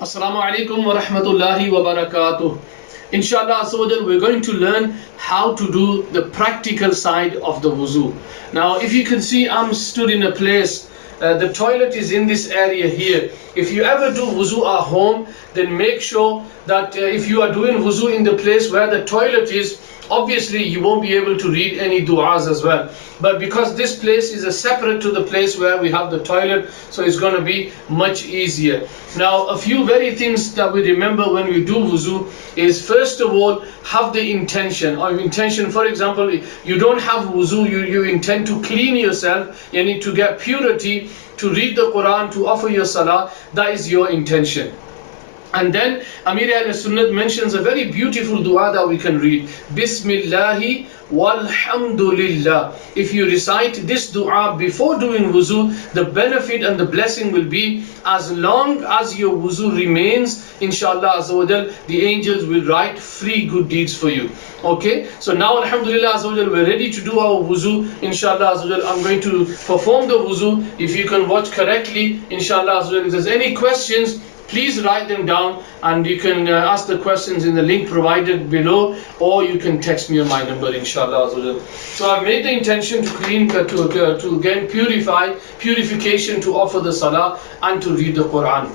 Assalamu alaikum wa rahmatullahi wa barakatuh. Inshallah, we're going to learn how to do the practical side of the wuzu. Now, if you can see, I'm stood in a place, the toilet is in this area here. If you ever do wuzu at home, then make sure that if you are doing wuzu in the place where the toilet is, obviously you won't be able to read any du'as as well. But because this place is a separate to the place where we have the toilet, so it's going to be much easier. Now, a few very things that we remember when we do wuzu is, first of all, have the intention. Or intention, for example, you don't have wuzu, you intend to clean yourself, you need to get purity, to read the Quran, to offer your salah. That is your intention. And then Amir al-Sunnat mentions a very beautiful dua that we can read. Bismillahi walhamdulillah. If you recite this dua before doing wuzu, the benefit and the blessing will be, as long as your wuzu remains, inshallah azawajal, the angels will write free good deeds for you. Okay, so now alhamdulillah azawajal, we're ready to do our wuzu. Inshallah azawajal, I'm going to perform the wuzu. If you can watch correctly, inshallah azawajal, if there's any questions, please write them down, and you can ask the questions in the link provided below, or you can text me on my number, inshallah. So I've made the intention to clean, to again purification, to offer the salah and to read the Quran.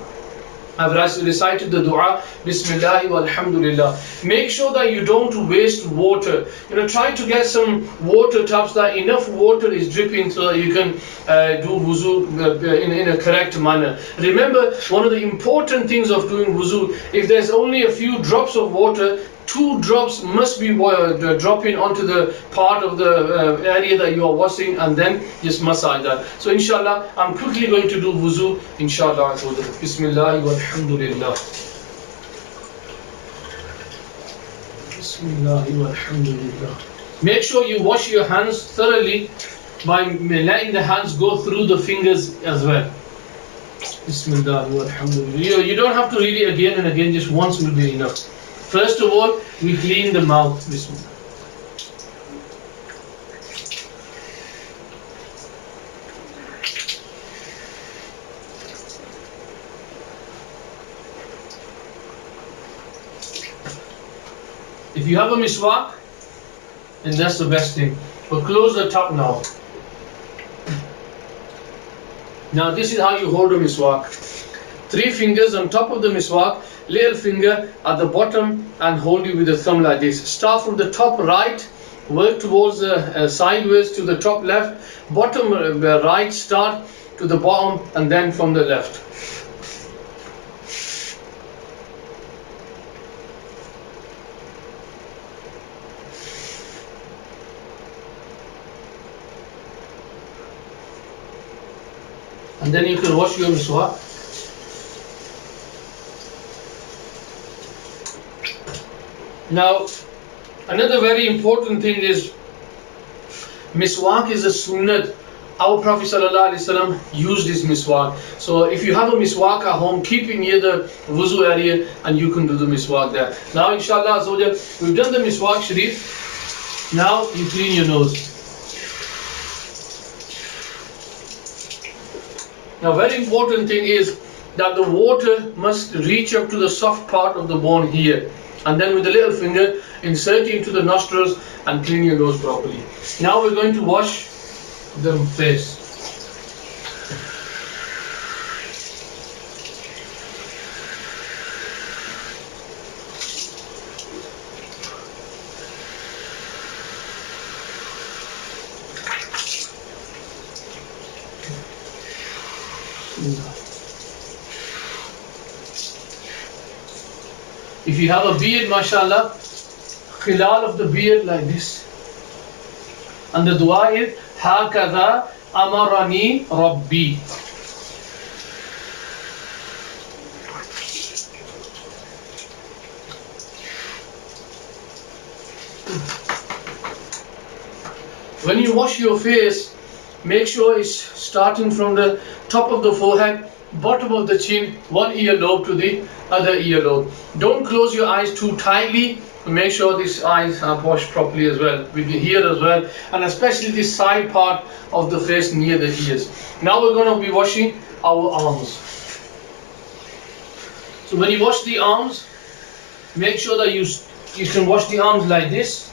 I've recited the dua, Bismillah walhamdulillah. Make sure that you don't waste water. Try to get some water tubs that enough water is dripping so that you can do wuzu in a correct manner. Remember, one of the important things of doing wuzu, if there's only a few drops of water, 2 drops must be dropping onto the part of the area that you are washing, and then just massage that. So inshallah, I'm quickly going to do wuzu, inshallah. Bismillah walhamdulillah. Bismillah walhamdulillah. Make sure you wash your hands thoroughly by letting the hands go through the fingers as well. Bismillah walhamdulillah. You don't have to read it again and again, just once will be enough. First of all, we clean the mouth. Bismillah. If you have a miswak, then that's the best thing. But close the top now. Now this is how you hold a miswak. 3 fingers on top of the miswak, little finger at the bottom, and hold it with the thumb like this. Start from the top right, work towards the sideways to the top left, bottom right, start to the bottom, and then from the left. And then you can wash your miswak. Now, another very important thing is, miswak is a sunnat. Our Prophet ﷺ used this miswak. So if you have a miswak at home, keep it near the wuzu area, and you can do the miswak there. Now inshallah, we've done the miswak sharif. Now you clean your nose. Now, very important thing is that the water must reach up to the soft part of the bone here, and then with the little finger insert it into the nostrils and clean your nose properly. Now we're going to wash the face. If you have a beard, mashallah, khilal of the beard like this. And the dua is, Hakadha amarani Rabbi. When you wash your face, make sure it's starting from the top of the forehead, bottom of the chin, one earlobe to the other earlobe. Don't close your eyes too tightly. Make sure these eyes are washed properly as well, with the ear as well, and especially this side part of the face near the ears. Now we're going to be washing our arms. So when you wash the arms, make sure that you can wash the arms like this,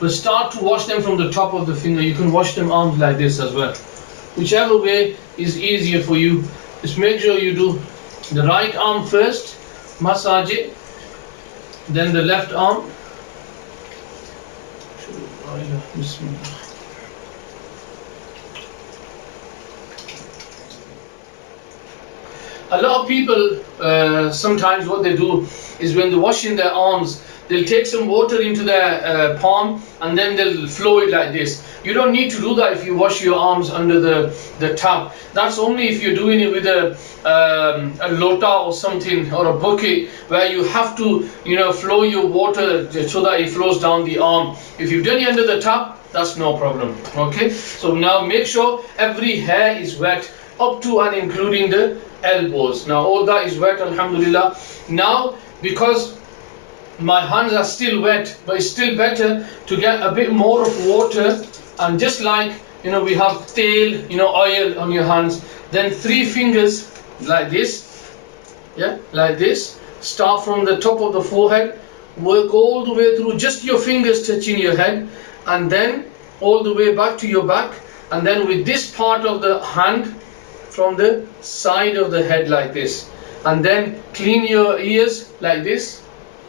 but start to wash them from the top of the finger. You can wash them arms like this as well. Whichever way is easier for you. Just make sure you do the right arm first, massage it, then the left arm. A lot of people, sometimes what they do is when they're washing their arms, they'll take some water into their palm and then they'll flow it like this. You don't need to do that if you wash your arms under the tap. That's only if you're doing it with a lota or something, or a bucket, where you have to, flow your water so that it flows down the arm. If you've done it under the tap, that's no problem. Okay, so now make sure every hair is wet up to and including the elbows. Now all that is wet, alhamdulillah. Now, because my hands are still wet, but it's still better to get a bit more of water, and just like we have tail, oil on your hands, then 3 fingers like this, like this, start from the top of the forehead, work all the way through, just your fingers touching your head, and then all the way back to your back, and then with this part of the hand from the side of the head like this, and then clean your ears like this.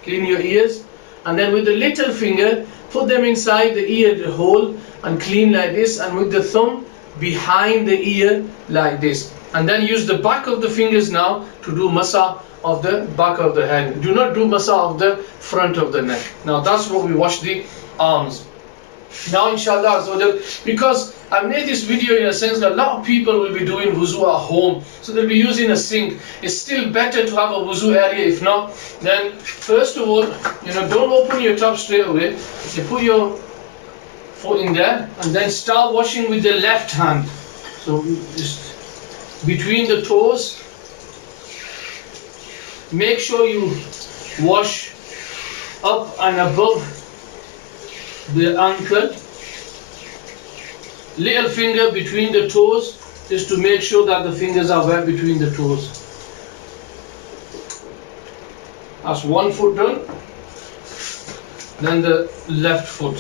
Clean your ears, and then with the little finger put them inside the ear hole and clean like this, and with the thumb behind the ear like this, and then use the back of the fingers now to do masa of the back of the head. Do not do masa of the front of the neck. Now that's what we wash the arms. Now inshallah, because I made this video in a sense that a lot of people will be doing wuzu at home, so they'll be using a sink. It's still better to have a wuzu area. If not, then first of all, don't open your tap straight away. You put your foot in there and then start washing with the left hand. So just between the toes, make sure you wash up and above the ankle, little finger between the toes, just to make sure that the fingers are wet between the toes. That's one foot done. Then the left foot.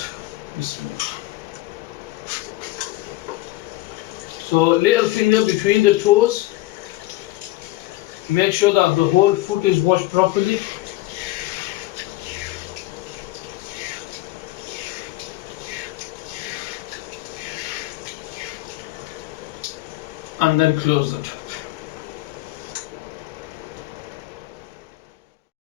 So little finger between the toes. Make sure that the whole foot is washed properly. And then close it.